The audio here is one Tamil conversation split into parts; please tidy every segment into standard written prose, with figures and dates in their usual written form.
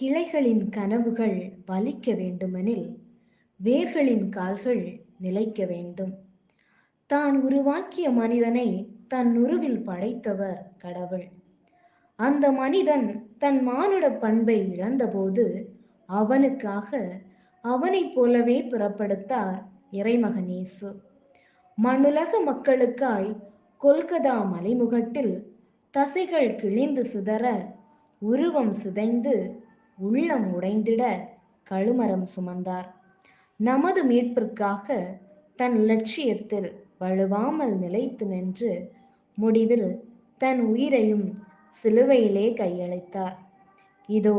கிளைகளின் கனவுகள் பலிக்க வேண்டுமெனில் வேர்களின் கால்கள் நிலைக்க வேண்டும். தான் உருவாக்கிய மனிதனை தன் உருவில் படைத்தவர் கடவுள். அந்த மனிதன் தன் மானுட பண்பை இழந்தபோது அவனுக்காக அவனைப் போலவே புறப்படுத்தார் இறைமகன் இயேசு. மண்ணுலக மக்களுக்காய் கொல்கதா மலைமுகட்டில் தசைகள் கிழிந்து சிதற, உருவம் சிதைந்து, உள்ளம் உடைந்திட கழுமரம் சுமந்தார். நமது மீட்பிற்காக தன் லட்சியத்தில் வழுவாமல் நிலைத்து நின்று முடிவில் தன் உயிரையும் சிலுவையிலே கையளித்தார். இதோ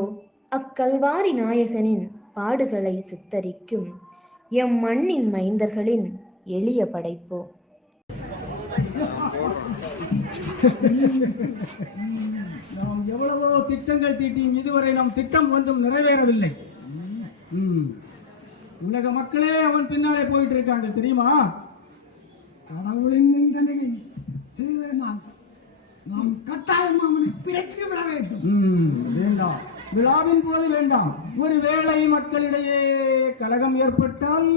அக்கல்வாரி நாயகனின் பாடுகளை சித்தரிக்கும் எம் மண்ணின் மைந்தர்களின் எளிய படைப்பு. நாம் எவ்வளவோ திட்டங்கள் தீட்டியும் இதுவரை நம் திட்டம் ஒன்றும் நிறைவேறவில்லை. உலக மக்களே அவன் பின்னாலே போயிட்டு இருக்காங்க தெரியுமா? கடவுளின் நிந்தனையை செய்தனால் நாம் கட்டாயம் அவனை பிறக்கி விட வேண்டும். வேண்டாம், விழாவின் போது வேண்டாம். ஒரு வேளை மக்களிடையே கலகம் ஏற்பட்டால்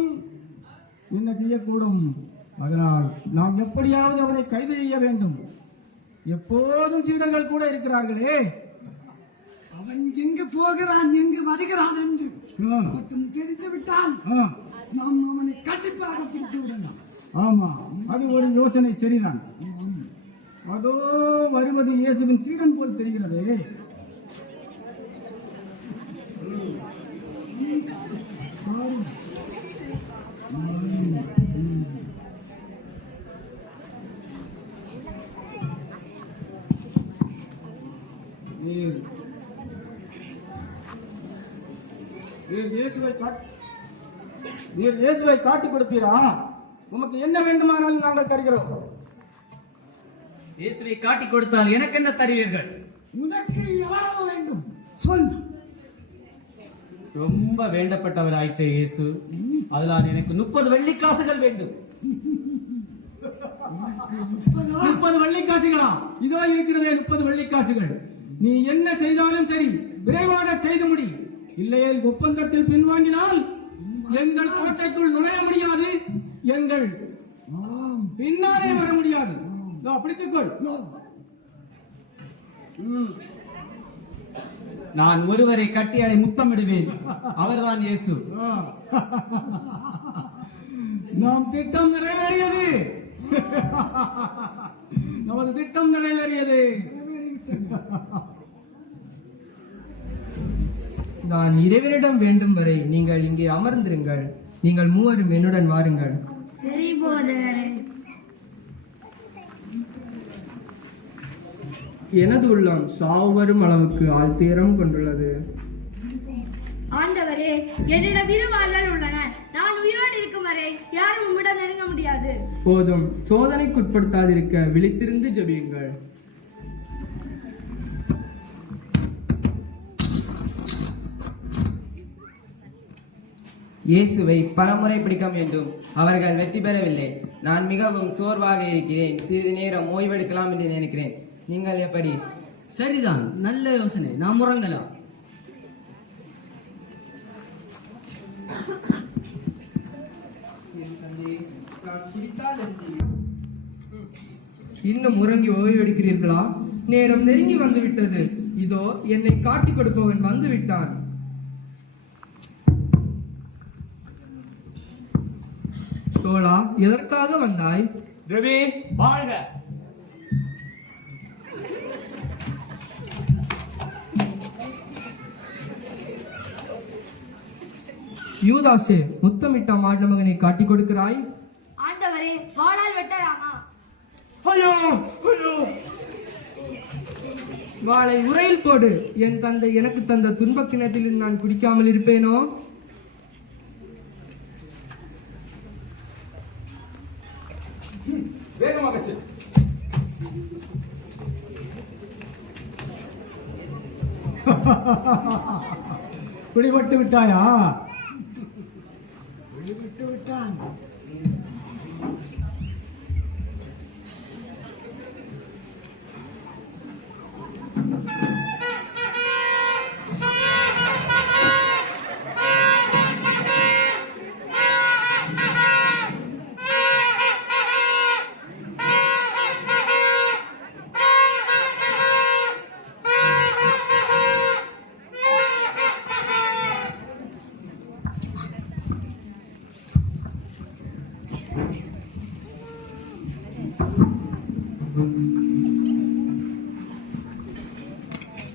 என்ன செய்யக்கூடும்? அதனால் நாம் எப்படியாவது அவனை கைது செய்ய வேண்டும். எப்போதும் சீடர்கள் கூட இருக்கிறார்களே. அவன் எங்கு போகிறான் எங்கு வருகிறான் என்று மட்டும் தெரிந்து விட்டால் நாம் அவனை கண்டிப்பாக பிடித்து விடலாம். ஆமா, அது ஒரு யோசனை, சரிதான். அதோ வருவது இயேசுவின் சீடன் போல் தெரிகிறதே. நீர் இயேசுவை காட்டிக் கொடுப்பீரா? உமக்கு என்ன வேண்டுமானாலும் நாங்கள் தருகிறோம். இயேசுவை காட்டிக் கொடுத்தால் எனக்கு என்ன தருவீர்கள்? உனக்கு எவ்வளவு வேண்டும் சொல். ரொம்ப வேண்டப்பட்டவர் ஆயிற்று இயேசு. அதனால் எனக்கு 30 வெள்ளிக்காசுகள் வேண்டும். 30 வெள்ளிக்காசுகளா? இதோ இருக்கிறதே 30 வெள்ளிக்காசுகள். நீ என்ன செய்தாலும் சரி, விரைவாக செய்து முடி. இல்லையே ஒப்பந்தத்தில் பின்வாங்கினால் எங்கள் கோட்டைக்குள் நுழைய முடியாது, எங்கள் பின்னாலே வர முடியாது. பிடித்துக்கொள். நான் ஒருவரை கட்டி அதை முத்தமிடுவேன். அவர்தான் இயேசு. நாம் திட்டம் நிறைவேறியது. நமது திட்டம் நிறைவேறியது. நான் இறைவனிடம் வேண்டும் வரை நீங்கள் இங்கே அமர்ந்திருங்கள். நீங்கள் மூவரும் என்னுடன் வாருங்கள். சரி போதகரே. எனது உள்ளம் சாவு வரும் அளவுக்கு ஆழ்த்துயரம் கொண்டுள்ளது. ஆண்டவரே, என்னிடம் 2 வாள்கள் உள்ளன. நான் உயிரோடு இருக்கும் வரை யாரும் உம்மிடம் நெருங்க முடியாது. போதும், சோதனைக்குட்படுத்தாதிருக்க விழித்திருந்து ஜெபியுங்கள். இயேசுவை பலமுறை பிடிக்க வேண்டும். அவர்கள் வெற்றி பெறவில்லை. நான் மிகவும் சோர்வாக இருக்கிறேன். சிறிது நேரம் ஓய்வெடுக்கலாம் என்று நினைக்கிறேன். நீங்கள் எப்படி? சரிதான், நல்ல யோசனை. நாம் உறங்கலாம். இன்னும் உறங்கி ஓய்வெடுக்கிறீர்களா? நேரம் நெருங்கி வந்துவிட்டது. இதோ என்னை காட்டிக் கொடுப்பவன் வந்து விட்டான். தோழா, எதற்காக வந்தாய்? ரவி வாழ்க. யூதாசே, முத்தமிட்ட மாடமகனை காட்டிக் கொடுக்கிறாய்? ஆண்டவரே, வாளால் வெட்டலாமா? ஐயோ, வாளை உரையில் போடு. என் தந்தை எனக்கு தந்த துன்பக் கிணற்றில் நான் குடிக்காமல் இருப்பேனோ? வேகமாக பிடிபட்டு விட்டாயா? பிடிபட்டு விட்டான்.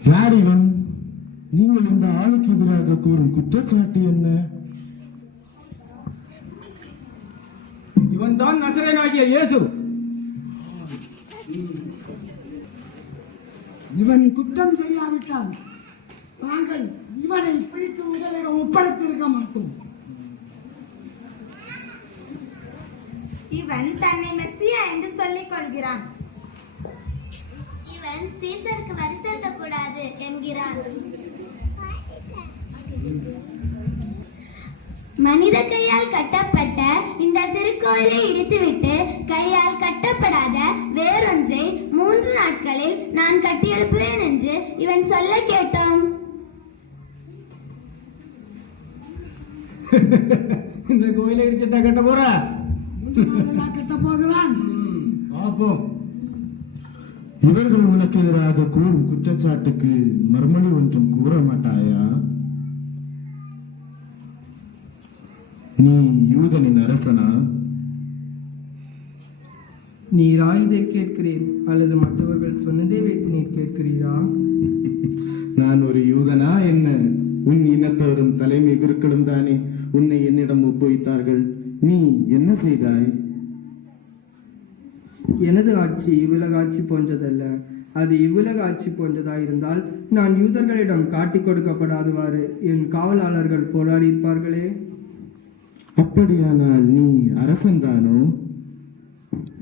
யார் இவன்? நீங்கள் இந்த ஆளுக்கு எதிராக கூறும் குற்றச்சாட்டு என்ன? இவன் தான் நசரேயனாகிய இயேசு. இவன் குற்றம் செய்யாவிட்டால் நாங்கள் இவனை பிடித்து உங்களிடம் ஒப்படைத்திருக்க மாட்டோம். இவன் தன்னை மெஸ்ஸியா என்று சொல்லிக் கொள்கிறான். இவன் சீசருக்கு வரி செலுத்தக்கூடாது என்கிறான். மனித கையால் கட்டப்பட்ட இந்த திருக்கோயிலை இடித்துவிட்டு கையால் கட்டப்படாத வேறொன்றை 3 நாட்களில் நான் கட்டியெழுப்புவேன் என்று இவன் சொல்ல கேட்டோம். இந்த கோயிலை இடிச்சிட்டா கட்ட போற? கட்ட போகிறான். பாப்போம். இவர்கள் உனக்கு எதிராக கூறும் குற்றச்சாட்டுக்கு மறுமொழி ஒன்றும் கூற மாட்டாயா? நீ யூதனின் அரசனா? நீரா இதை கேட்கிறீர் அல்லது மற்றவர்கள் சொன்னதை வைத்து நீர் கேட்கிறீரா? நான் ஒரு யூதனா என்ன? உன் இனத்தவரும் தலைமை குருக்களும் தானே உன்னை என்னிடம் ஒப்புவித்தார்கள். நீ என்ன செய்தாய்? எனது ஆட்சி இவ்வுலக ஆட்சி போன்றதல்ல. அது இவ்வுலக ஆட்சி போன்றதாயிருந்தால் நான் யூதர்களிடம் காட்டிக் கொடுக்கப்படாதவாறு என் காவலாளர்கள் போராடி இருப்பார்களே. அப்படியானால் நீ அரசன்தானோ?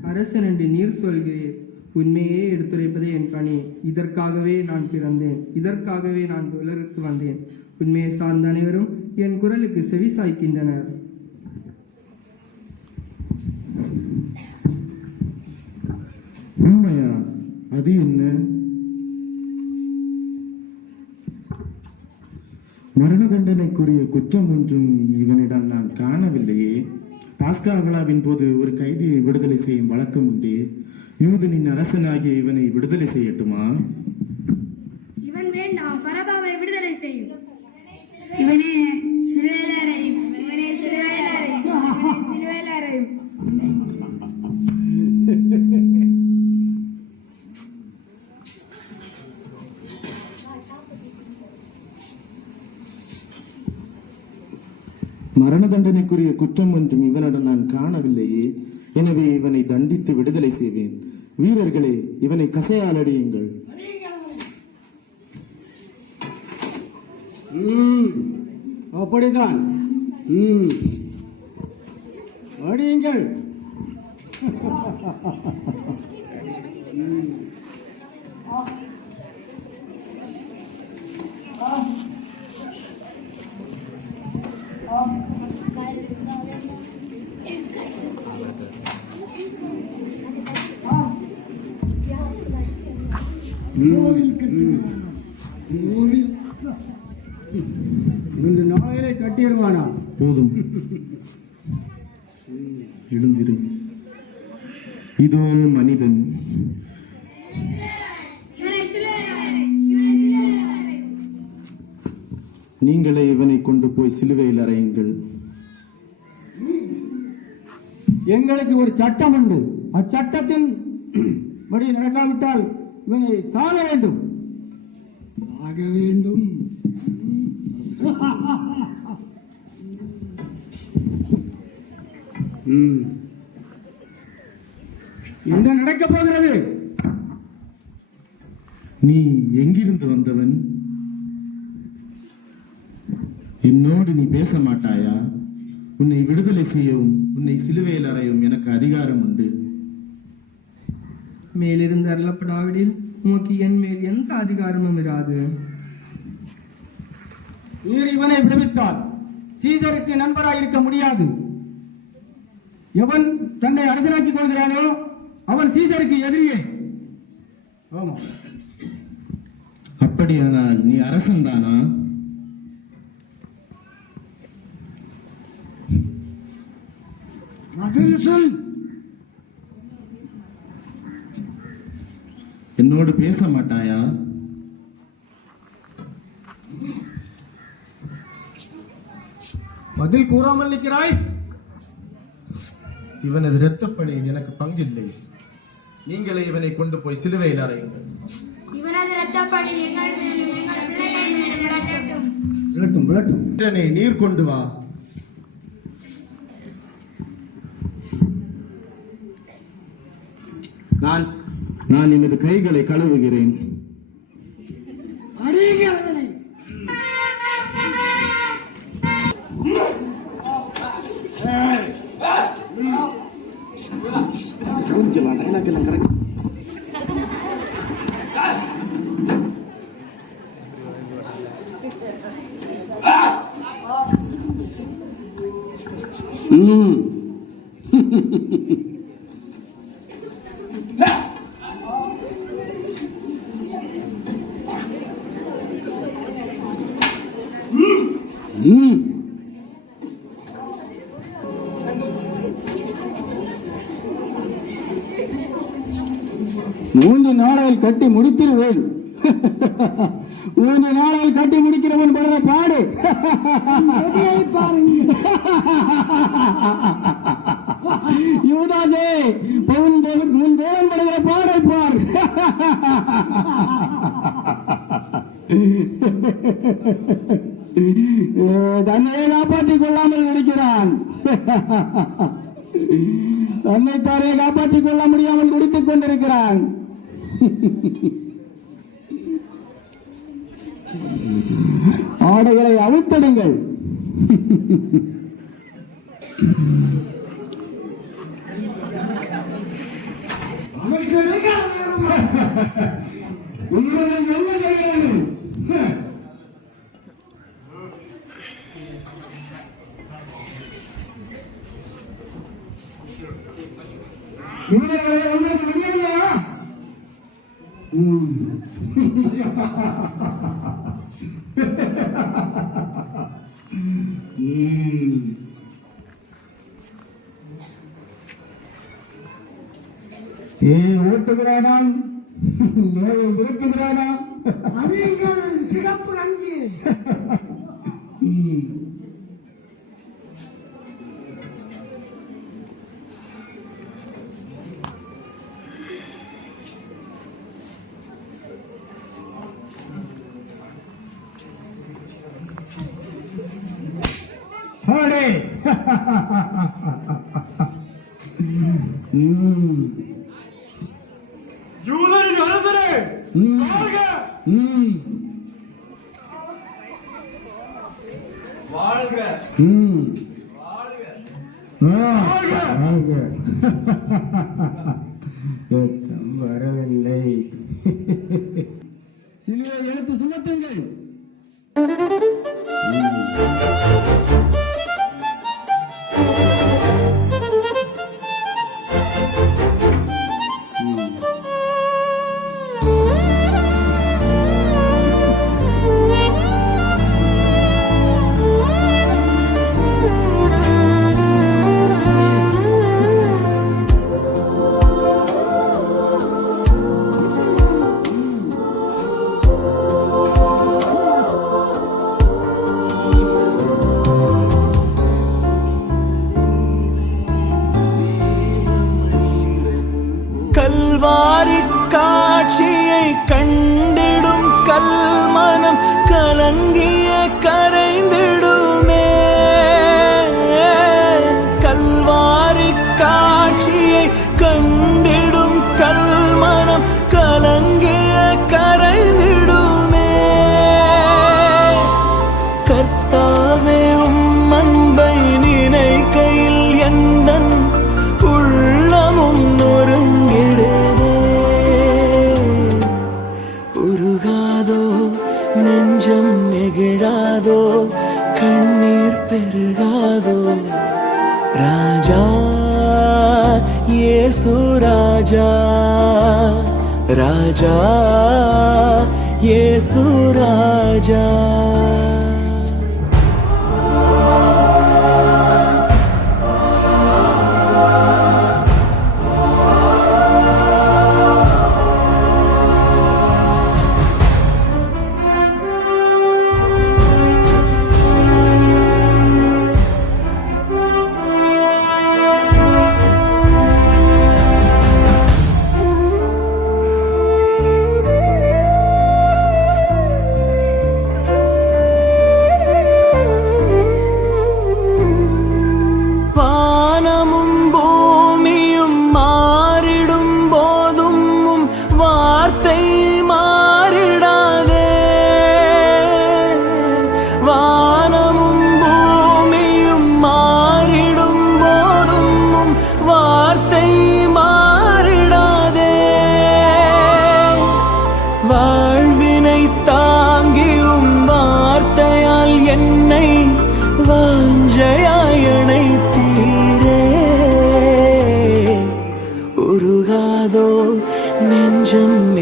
அரசன் என்று நீர் சொல்கிறீர். உண்மையே எடுத்துரைப்பதே என் பணி. இதற்காகவே நான் பிறந்தேன், இதற்காகவே நான் உலகிற்கு வந்தேன். உண்மையை சார்ந்த அனைவரும் என் குரலுக்கு செவி சாய்க்கின்றனர். உண்மையா? அது என்ன? மரண தண்டனைக்குரிய குற்றம் ஒன்றும் இவனிடம் நான் காணவில்லையே. பாஸ்கா விழாவின் போது ஒரு கைதியை விடுதலை செய்யும் வழக்கம் உண்டே. யூதனின் அரசனாகிய இவனை விடுதலை செய்யட்டுமா? இவன் வேண்டாம், பரபாவை விடுதலை செய்யும். இவனே சிலுவையில் அறையும், இவனே சிலுவையில் அறையும், இவனே சிலுவையில் அறையும். மரண தண்டனைக்குரிய குற்றம் ஒன்றும் இவனிடம் நான் காணவில்லையே. எனவே இவனை தண்டித்து விடுதலை செய்வேன். வீரர்களே, இவனை கசையால் அடியுங்கள். அப்படிதான். அடியுங்கள். கோவில் கட்டுகிறான். கோவில் 3 நாளிலே கட்டிடுவானா? போதும், எழுந்திரு. இதோ மனிதன். நீங்களே இவனை கொண்டு போய் சிலுவையில் அறையுங்கள். எங்களுக்கு ஒரு சட்டம் உண்டு. அச்சட்டத்தின் படி நடக்காவிட்டால் இவனை சாக வேண்டும். ஆக வேண்டும். என்ன நடக்கப் போகிறது? நீ எங்கிருந்து வந்தவன்? என்னோடு நீ பேச மாட்டாயா? உன்னை விடுதலை செய்யவும் உன்னை சிலுவையில் அறையும் எனக்கு அதிகாரம் உண்டு. மேலிருந்து அருளப்படாவிடில் உமக்கு என் மேல் எந்த அதிகாரமும் இராது. நீர் இவனை விடுவித்தால் சீசருக்கு நண்பராக இருக்க முடியாது. எவன் தன்னை அரசனாக்கிக் கொள்கிறானோ அவன் சீசருக்கு எதிரியே. ஆமா. அப்படியானால் நீ அரசன்தானா? பதில் சொல். என்னோடு பேச மாட்டாயா? பதில் கூறாமல் நிற்கிறாய். இவனது இரத்தப்பழியில் எனக்கு பங்கில்லை. நீங்களே இவனை கொண்டு போய் சிலுவையில் அறையுங்கள். இவனது இரத்தப்பழி எங்கள் மேலும் எங்கள் பிள்ளைகள் மேலும் விளக்கட்டும். விளட்டும் விளட்டும். இதனை நீர் கொண்டு வா. நான் எனது கைகளை கழுவுகிறேன். அடிகளவனை டைலாக் எல்லாம் கரெக்ட். மூன்று நாளையில் கட்டி முடித்திருவேன். 3 நாளையில் கட்டி முடிக்கிறவன் படுற பாடு யுவதாசே, முன் தேவன் படுகிற பாடை பார். தன்னையே காப்பாற்றிக் கொள்ளாமல் நடிக்கிறான். தன்னைத்தானே காப்பாற்றிக் கொள்ள முடியாமல் துடித்துக் கொண்டிருக்கிறான். ஆடைகளை அவிழ்த்தடுங்கள். என்ன செய்கிறார்கள்? வீரர்களை ஒன்றுக்கு முடியலையா? ஓட்டுகிறானாம், நோயை விரட்டுகிறானாம். அடிகள் சிகப்பு அங்கி யூதரின் அரசரே, வாழ்க! வாழ்க! ரத்தம் வரவில்லை. சிலுவை எடுத்து சுமத்துங்கள். கல்வாரி காட்சியை கண்டிடும் கல்மனம் கலங்கிய கரைந்திடுமே. கல்வாரி காட்சியை கண்டிடும் கல்மனம் கலங்கிய கரைந்திடுமே. கர்த்தாவே, உம் அன்பை நினைக்கையில் எந்தன் உள்ளமும் நொறுங்கிடுதே. உருகாதோ நெஞ்சம் நெகிழாதோ, கண்ணீர் பெருகாதோ. ராஜா இயேசு ராஜா, ராஜா இயேசு ராஜா.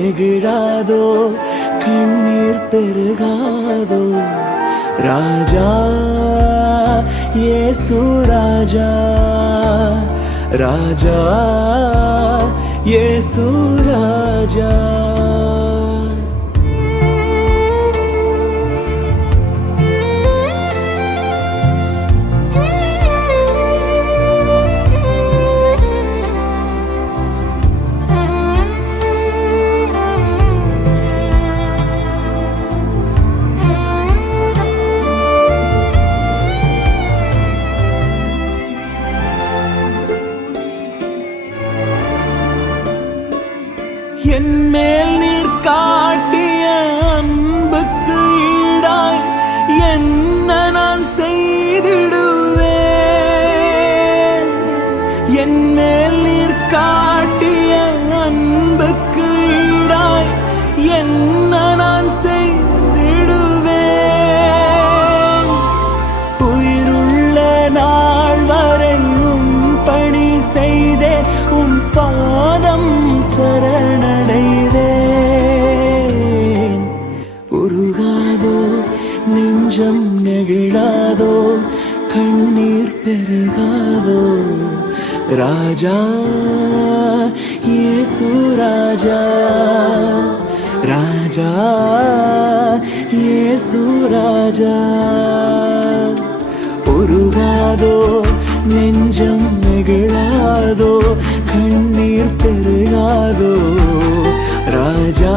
நெகிழாதோ கண்ணீர் பெருகாதோ ராஜா இயேசு ராஜா ராஜா இயேசு ராஜா என்மேல் நீர் காட்டிய அன்புக்கு ஈடாய் என்ன நான் செய்திடுவேன் என்மேல் நீர் காட்டிய அன்புக்கு ஈடாய் என்ன நான் செய்திடுவேன் உயிருள்ள நாள் வரை பணி செய்தே பாதம் சரணடைவேன் உருகாதோ நெஞ்சம் நெகிழாதோ கண்ணீர் பெருகாதோ ராஜா இயேசு ராஜா ராஜா இயேசு ராஜா உருகாதோ நெஞ்சம் நெகிழாதோ கண்ணீர் பெருகாதோ ராஜா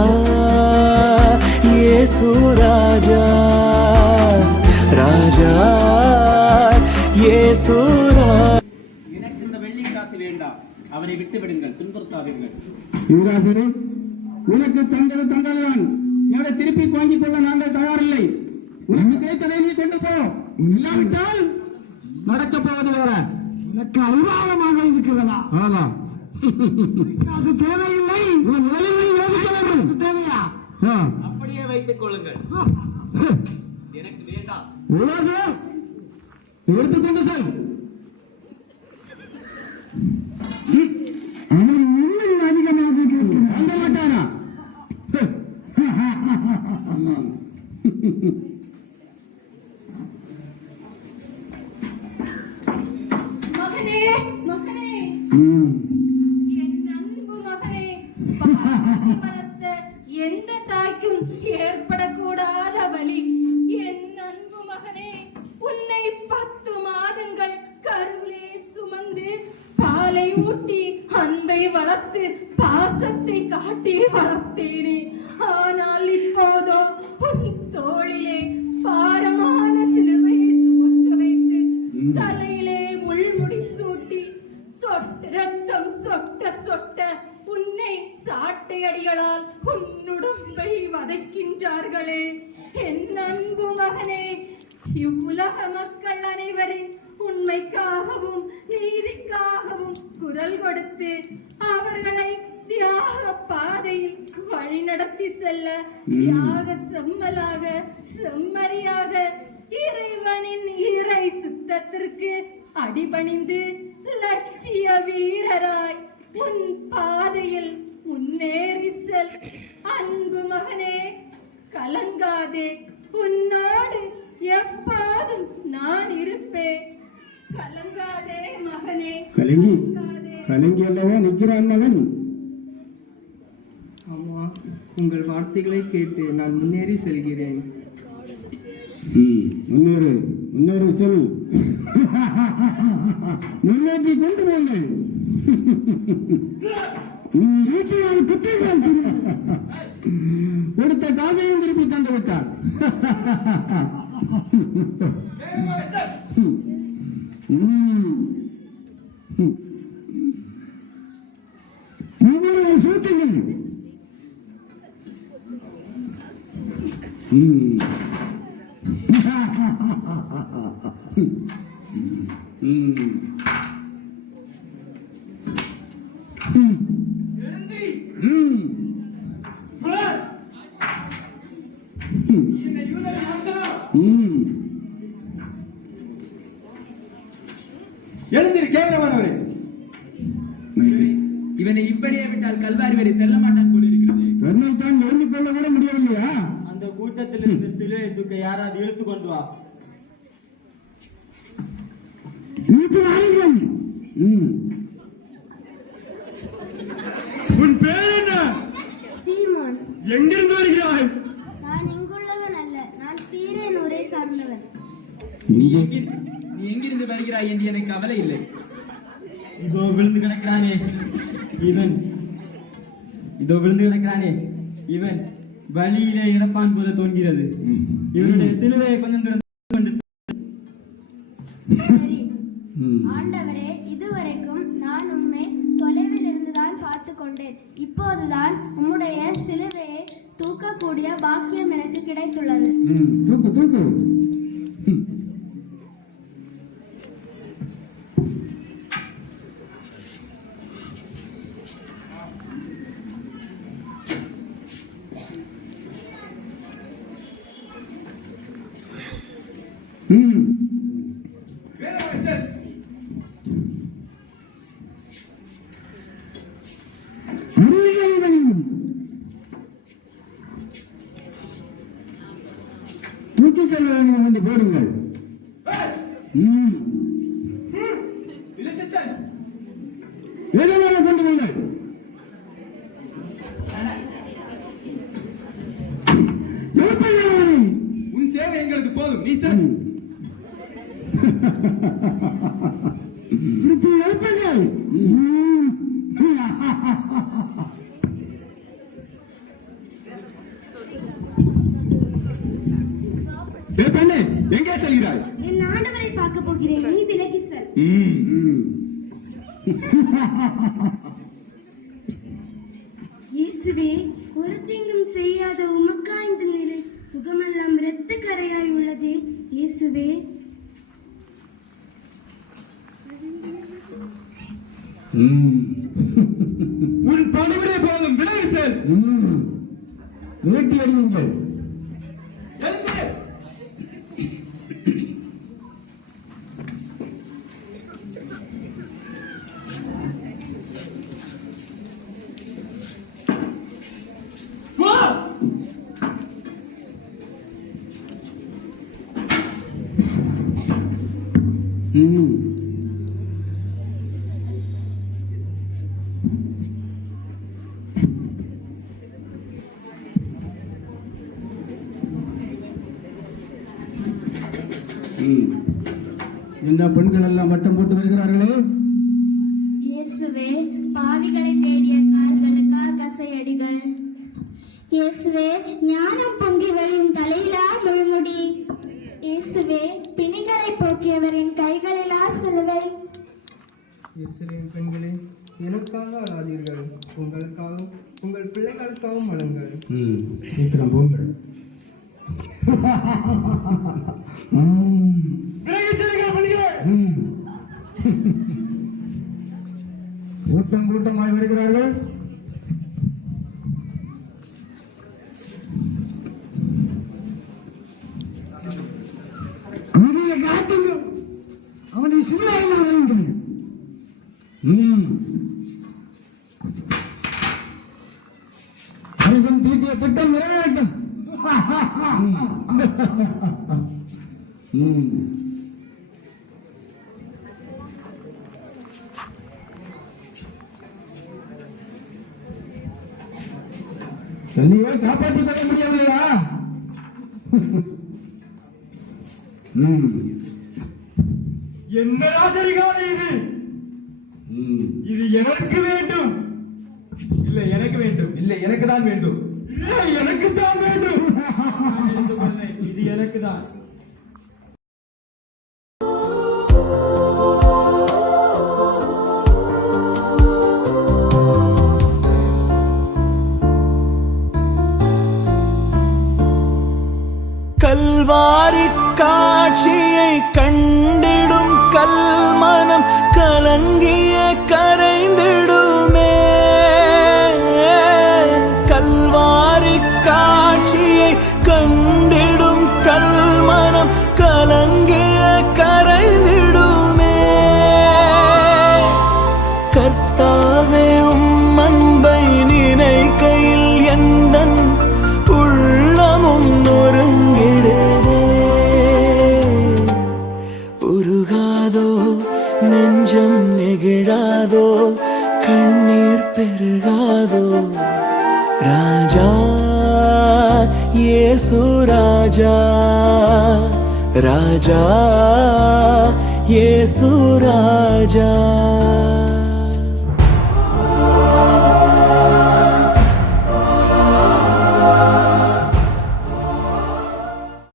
இயேசு ராஜா ராஜா இயேசு எனக்கு இந்த வெள்ளி காசு வேண்டாம், அவரை விட்டு விடுங்கள், துன்புறுத்தாதீர்கள். யுவராசரே, உனக்கு தந்தது தந்ததுதான். எங்களை திருப்பி வாங்கிக் கொள்ள நாங்கள் தயாரில்லை. உனக்கு கிடைத்ததை நீ கொண்டு போ. இல்லாவிட்டால் நடக்க போவது வேற. உனக்கு அனுபவமாக இருக்கிறதா? ஆமா. காசு தேவையில்லை. முதலில் தேவையா? அப்படியே வைத்துக் கொள்ளுங்கள், எனக்கு வேண்டாம். எடுத்துக்கொண்டு செல். அவர் இன்னும் அதிகமாக கேட்கிறார். அந்த மாட்டாரா? மகனே மகனே என் அன்பு மகனே, வளர்த்த எந்த தாய்க்கும் ஏற்படக்கூடாத வலி. என் அன்பு மகனே, உன்னை 10 மாதங்கள் கருவிலே சுமந்து பாலை ஊட்டி அன்பை வளர்த்து பாசத்தை காட்டி வளர்த்தேனே. ஆனால் இப்போதோ உன் தோளிலே பாரமான சிலுவையை சுமக்க வைத்து தலையிலே முள்முடி சூட்டி ரத்தம் சொட்ட சொட்ட உன்னை சாட்டையடிகளால் உன்னுடம்பை வதைக்கின்றார்களே. என் அன்பு மகனே, இவ்வுலக மக்கள் அனைவரின் உண்மைக்காகவும் நீதிக்காகவும் குரல் கொடுத்து அவர்களை தியாக பாதையில் வழி நடத்தி செல்ல தியாக செம்மலாக செம்மறியாக இறைவனின் இறை சுத்தத்திற்கு அடிபணிந்து லட்சிய வீரராய் உன் பாதையில் முன்னேறி செல். அன்பு மகனே, கலங்காதே, உன்னோடு எப்போதும் நான் இருப்பேன். கலங்காதே மகனே. கலங்கி அல்லவா நிற்கிறான் மகன். ஆமா, உங்கள் வார்த்தைகளை கேட்டு நான் முன்னேறி செல்கிறேன். முன்னேறு செல். முன்னேற்றி கொண்டு போங்கள். கொடுத்த காசையும் திருப்பி தந்து விட்டார். சூட்டுங்கள். எழுந்திரு கேவலமானவரே. இவனை இப்படியே விட்டால் கல்வாரி வரை செல்ல மாட்டான் போல இருக்கிறது. தன்னைத்தான் நெருங்கிக் கொள்ள விட முடியவில்லையா? அந்த கூட்டத்தில் இருந்து சிலுவை தூக்க யாராவது இழுத்து கொண்டு வா. இழுத்து வாருங்கள். உன் பேர் என்ன? சீமோன். எங்கிருந்து வருகிறாய்? நான் இங்குள்ளவன் அல்ல, நான் சீரேன் ஊரை சார்ந்தவன். நீ எங்கிருந்து வருகிறாய் என்று எனக்கு கவலை இல்லை. இதோ விழுந்து கிடக்கிறானே இவன், இதோ விழுந்து கிடக்கிறானே இவன் வழியிலே இறப்பான் போல தோன்கிறது. இவனுடைய சிலுவையை கொஞ்சம் தூரம் கொண்டு சரி ஆண்டவரே, இதுவரைக்கும் நான் உம்மை தொலைவில் இருந்துதான் பார்த்து கொண்டேன். இப்போதுதான் உம்முடைய சிலுவையை தூக்கக்கூடிய பாக்கியம் எனக்கு கிடைத்துள்ளது. தூக்கு தூக்கு. தூக்கி செல்வதற்கு வந்து போடுங்கள். வேகமாக கொண்டு போங்கள். உன் சேவை எங்களுக்கு போதும். நீ சார் பிடித்து எழுப்புங்கள். எங்கே செல்கிறாய்? என் ஆண்டவரை பார்க்க போகிறேன், நீ விலகி செல். இயேசுவே, ஒரு தீங்கும் செய்யாத உமக்கா இந்த நிலை, முகமெல்லாம் இரத்த கரையாய் உள்ளதே இயேசுவே. உன் பணிவிடை போதும், விலகி செல். விரட்டி அடியுங்கள். என்ன பெண்கள் எல்லாம் வட்டம் போட்டு வருகிறார்களே? இயேசுவே, பாவிகளை தேடிய கால்களுக்கா கசையடிகள். இயேசுவே, ஞானம் பொங்கி வழியும் தலையிலா முள்முடி. இயேசுவே, பிணிகளை போக்கியவரின் கைகளிலா சிலுவை. எருசலேம் பெண்களே, எனக்காக அழாதீர்கள், உங்களுக்காகவும் உங்கள் பிள்ளைகளுக்காகவும் அழுங்கள். சீக்கிரம் போங்கள். கூட்டம் கூட்டமாய் வருகிறார்கள். அவனுடைய காட்டுங்கள், அவனை சிலுவையில் அறையுங்கள். அரசன் தீட்டிய திட்டம் நிறைவேற்றும். தன்னையே காப்பாற்றிக் கொள்ள முடியவில்லையா? என்ன ராஜரிகாடு இது? இது எனக்கு வேண்டும். இல்லை எனக்கு வேண்டும். இல்லை எனக்கு தான் வேண்டும். எனக்கு தான் வேண்டும். இது எனக்கு தான். கல்வாரி காட்சியை கண்டிடும் கல்மனம் கலங்கிய கரைந்திடுமே. கல்வாரி காட்சியை கண்டிடும் கல்மனம் கலங்கிய கரைந்திடுமே. கர்த்தாவே, உம் அன்பை நினைக்கையில் எந்த நெகிழாதோ கண்ணீர் பெருகாதோ ராஜா இயேசு ராஜா ராஜா இயேசு ராஜா